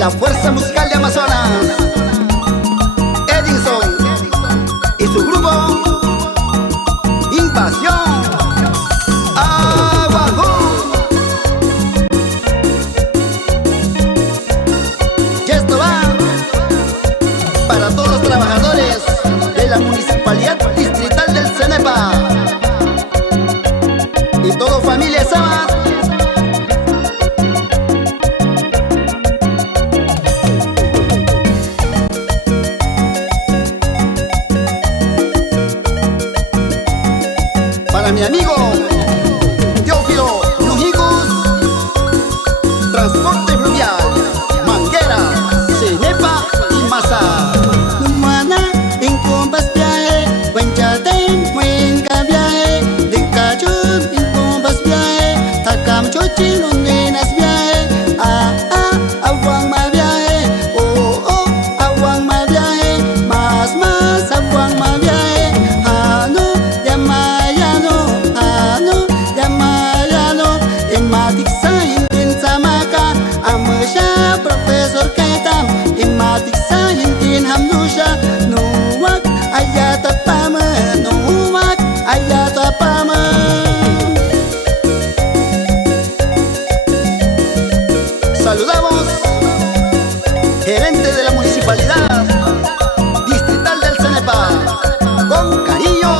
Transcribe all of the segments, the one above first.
la Fuerza Musical de Amazonas, Edinson y su grupo Invasión. ¡Abajo! Y esto va para todos los trabajadores de la Municipalidad Distrital del Cenepa y todo familia Sama. Para mi amigo Teófilo Nujicus, Transporte Fluvial, Manguera, Cenepa y Masa. Lumana, incumbas viaje, Wenchaten, Wenca viaje, Dicachum, incumbas viaje, Takam Chochin, Undinas viaje, Awang ma viaje, Awang ma viaje, más, Awang ma viaje, Yamayano, Imatik sahin din samaka, Amusha, Profesor Kaitam, Imatik sahin din hamlusha, Nuwak, Ayata pama, Nuwak, Ayata pama. Saludamos, gerente de la Municipalidad Distrital del Cenepa, con cariño.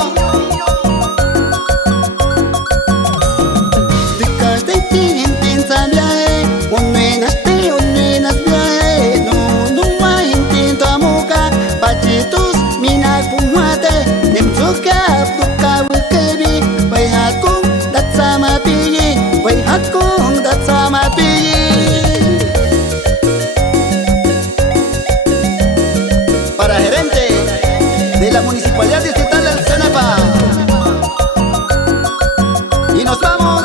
Pacitus minag pumate, nimsuka tuka wikebi, way hakung dat sama piyi, way hakung dat sama piyi. Para gerente de la Municipalidad Distrital del Cenepa. Y nos vamos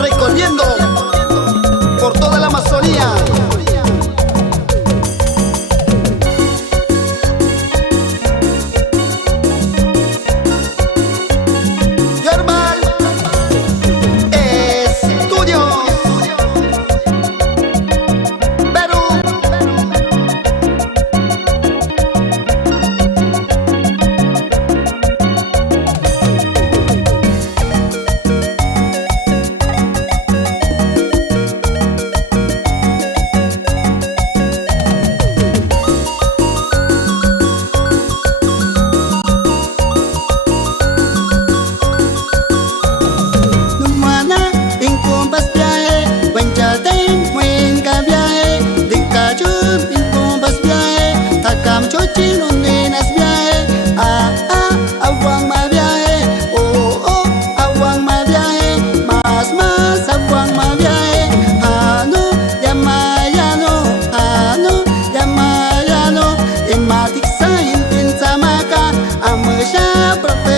recorriendo por toda la Amazonía. Awang ma viaje, awang ma viaje, más, awang ma viaje, Yamayano, Imatik sahin din samaka, Amusha, Profesor